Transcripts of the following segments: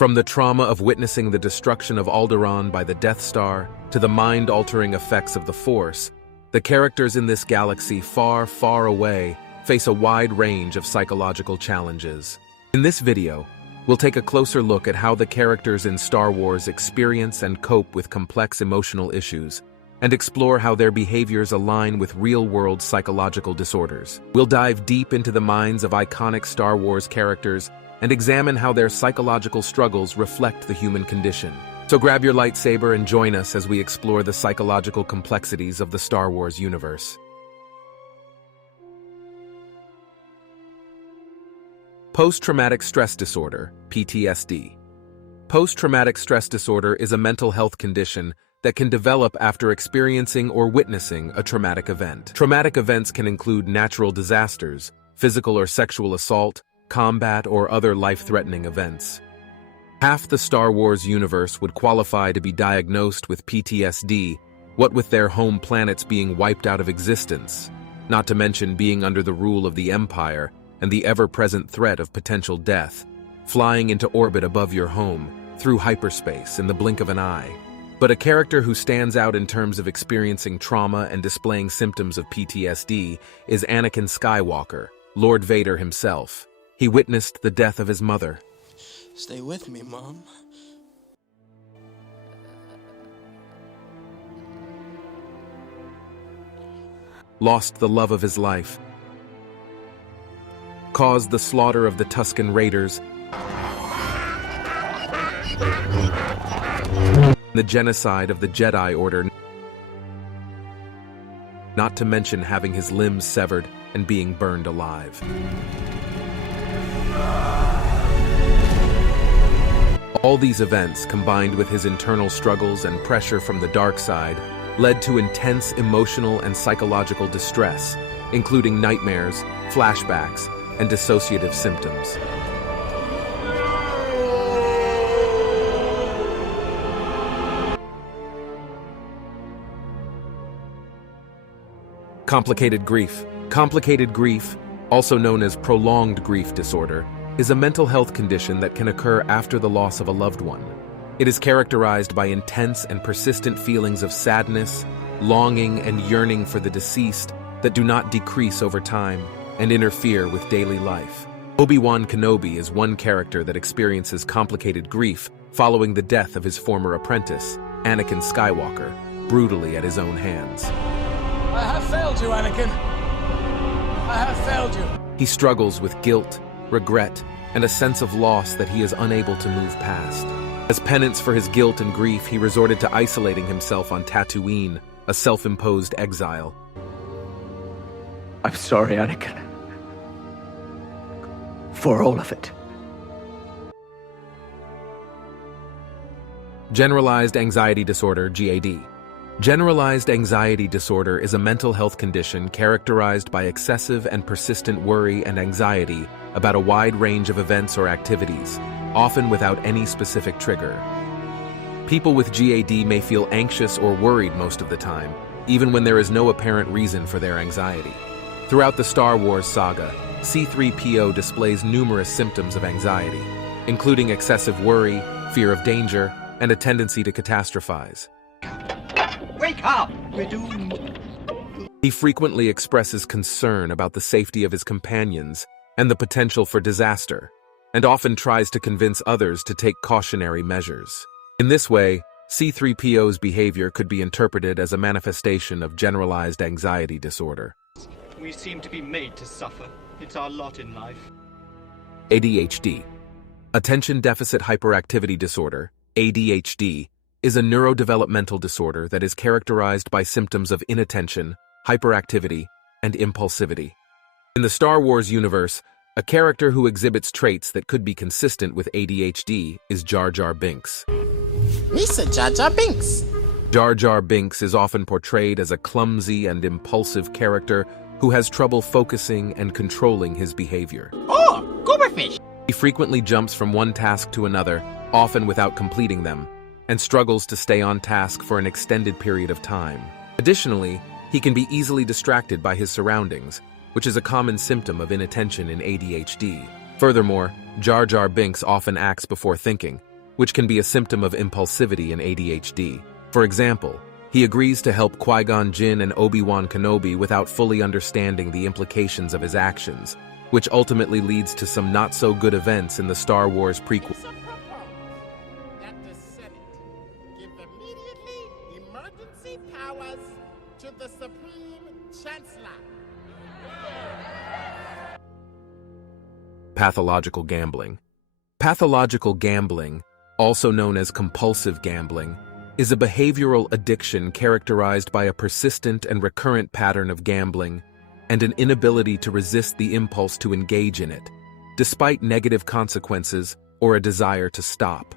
From the trauma of witnessing the destruction of Alderaan by the Death Star to the mind-altering effects of the Force, the characters in this galaxy far, far away face a wide range of psychological challenges. In this video, we'll take a closer look at how the characters in Star Wars experience and cope with complex emotional issues, and explore how their behaviors align with real-world psychological disorders. We'll dive deep into the minds of iconic Star Wars characters and examine how their psychological struggles reflect the human condition. So grab your lightsaber and join us as we explore the psychological complexities of the Star Wars universe. Post-traumatic stress disorder, PTSD. Post-traumatic stress disorder is a mental health condition that can develop after experiencing or witnessing a traumatic event. Traumatic events can include natural disasters, physical or sexual assault, combat, or other life-threatening events. Half the Star Wars universe would qualify to be diagnosed with PTSD, what with their home planets being wiped out of existence, not to mention being under the rule of the Empire and the ever-present threat of potential death, flying into orbit above your home, through hyperspace in the blink of an eye. But a character who stands out in terms of experiencing trauma and displaying symptoms of PTSD is Anakin Skywalker, Lord Vader himself. He witnessed the death of his mother. Stay with me, Mom. Lost the love of his life. Caused the slaughter of the Tusken Raiders. The genocide of the Jedi Order. Not to mention having his limbs severed and being burned alive. All these events, combined with his internal struggles and pressure from the dark side, led to intense emotional and psychological distress, including nightmares, flashbacks, and dissociative symptoms. Complicated grief. Complicated grief, also known as prolonged grief disorder, is a mental health condition that can occur after the loss of a loved one. It is characterized by intense and persistent feelings of sadness, longing, and yearning for the deceased that do not decrease over time and interfere with daily life. Obi-Wan Kenobi is one character that experiences complicated grief following the death of his former apprentice, Anakin Skywalker, brutally at his own hands. I have failed you, Anakin. I have failed you. He struggles with guilt, regret, and a sense of loss that he is unable to move past. As penance for his guilt and grief, he resorted to isolating himself on Tatooine, a self-imposed exile. I'm sorry, Anakin. For all of it. Generalized anxiety disorder, GAD. Generalized anxiety disorder is a mental health condition characterized by excessive and persistent worry and anxiety about a wide range of events or activities, often without any specific trigger. People with GAD may feel anxious or worried most of the time, even when there is no apparent reason for their anxiety. Throughout the Star Wars saga, C-3PO displays numerous symptoms of anxiety, including excessive worry, fear of danger, and a tendency to catastrophize. Wake up! We're doomed. He frequently expresses concern about the safety of his companions and the potential for disaster, and often tries to convince others to take cautionary measures. In this way, C-3PO's behavior could be interpreted as a manifestation of generalized anxiety disorder. We seem to be made to suffer. It's our lot in life. ADHD. Attention Deficit Hyperactivity Disorder, ADHD, is a neurodevelopmental disorder that is characterized by symptoms of inattention, hyperactivity, and impulsivity. In the Star Wars universe, a character who exhibits traits that could be consistent with ADHD is Jar Jar Binks. Mr. Jar Jar Binks. Jar Jar Binks is often portrayed as a clumsy and impulsive character who has trouble focusing and controlling his behavior. Oh, Gooberfish. He frequently jumps from one task to another, often without completing them, and struggles to stay on task for an extended period of time. Additionally, he can be easily distracted by his surroundings, which is a common symptom of inattention in ADHD. Furthermore, Jar Jar Binks often acts before thinking, which can be a symptom of impulsivity and ADHD. For example, he agrees to help Qui-Gon Jinn and Obi-Wan Kenobi without fully understanding the implications of his actions, which ultimately leads to some not-so-good events in the Star Wars prequel. That the Senate give immediately emergency powers to the Supreme Chancellor. Pathological gambling. Pathological gambling, also known as compulsive gambling, is a behavioral addiction characterized by a persistent and recurrent pattern of gambling and an inability to resist the impulse to engage in it, despite negative consequences or a desire to stop.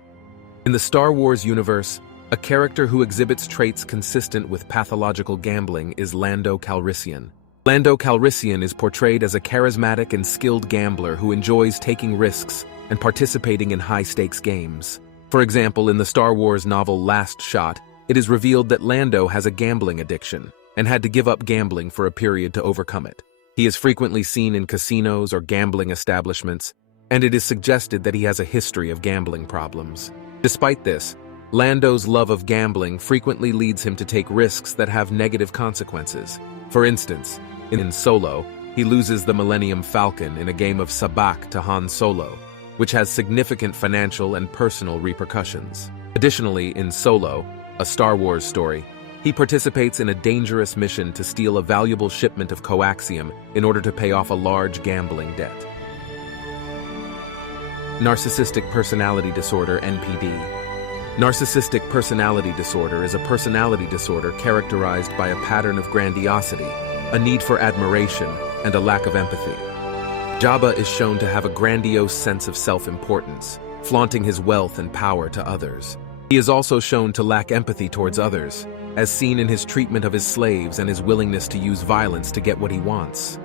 In the Star Wars universe, a character who exhibits traits consistent with pathological gambling is Lando Calrissian. Lando Calrissian is portrayed as a charismatic and skilled gambler who enjoys taking risks and participating in high-stakes games. For example, in the Star Wars novel Last Shot, it is revealed that Lando has a gambling addiction and had to give up gambling for a period to overcome it. He is frequently seen in casinos or gambling establishments, and it is suggested that he has a history of gambling problems. Despite this, Lando's love of gambling frequently leads him to take risks that have negative consequences. For instance, in Solo, he loses the Millennium Falcon in a game of sabacc to Han Solo, which has significant financial and personal repercussions. Additionally, in Solo, a Star Wars story, he participates in a dangerous mission to steal a valuable shipment of coaxium in order to pay off a large gambling debt. Narcissistic Personality Disorder, NPD. Narcissistic personality disorder is a personality disorder characterized by a pattern of grandiosity, a need for admiration, and a lack of empathy. Jabba is shown to have a grandiose sense of self-importance, flaunting his wealth and power to others. He is also shown to lack empathy towards others, as seen in his treatment of his slaves and his willingness to use violence to get what he wants.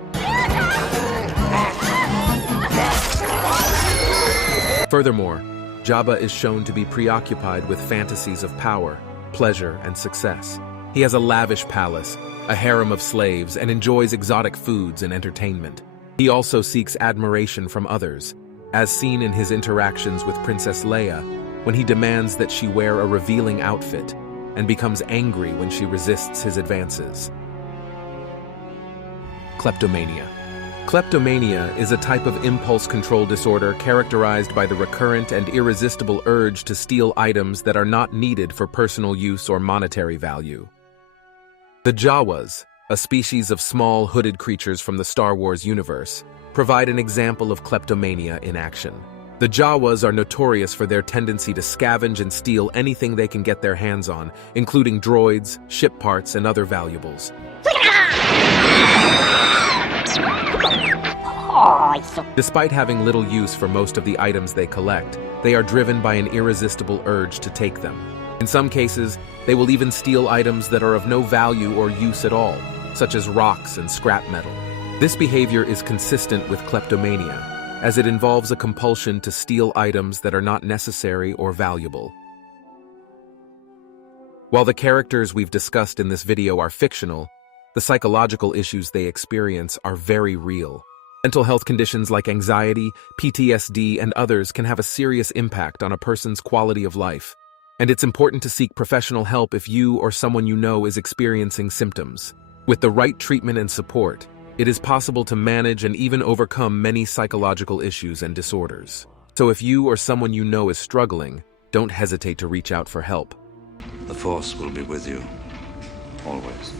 Furthermore, Jabba is shown to be preoccupied with fantasies of power, pleasure, and success. He has a lavish palace, a harem of slaves, and enjoys exotic foods and entertainment. He also seeks admiration from others, as seen in his interactions with Princess Leia, when he demands that she wear a revealing outfit, and becomes angry when she resists his advances. Kleptomania. Kleptomania is a type of impulse control disorder characterized by the recurrent and irresistible urge to steal items that are not needed for personal use or monetary value. The Jawas, a species of small hooded creatures from the Star Wars universe, provide an example of kleptomania in action. The Jawas are notorious for their tendency to scavenge and steal anything they can get their hands on, including droids, ship parts, and other valuables. Despite having little use for most of the items they collect, they are driven by an irresistible urge to take them. In some cases, they will even steal items that are of no value or use at all, such as rocks and scrap metal. This behavior is consistent with kleptomania, as it involves a compulsion to steal items that are not necessary or valuable. While the characters we've discussed in this video are fictional, the psychological issues they experience are very real. Mental health conditions like anxiety, PTSD, and others can have a serious impact on a person's quality of life, and it's important to seek professional help if you or someone you know is experiencing symptoms. With the right treatment and support, it is possible to manage and even overcome many psychological issues and disorders. So if you or someone you know is struggling, don't hesitate to reach out for help. The Force will be with you, always.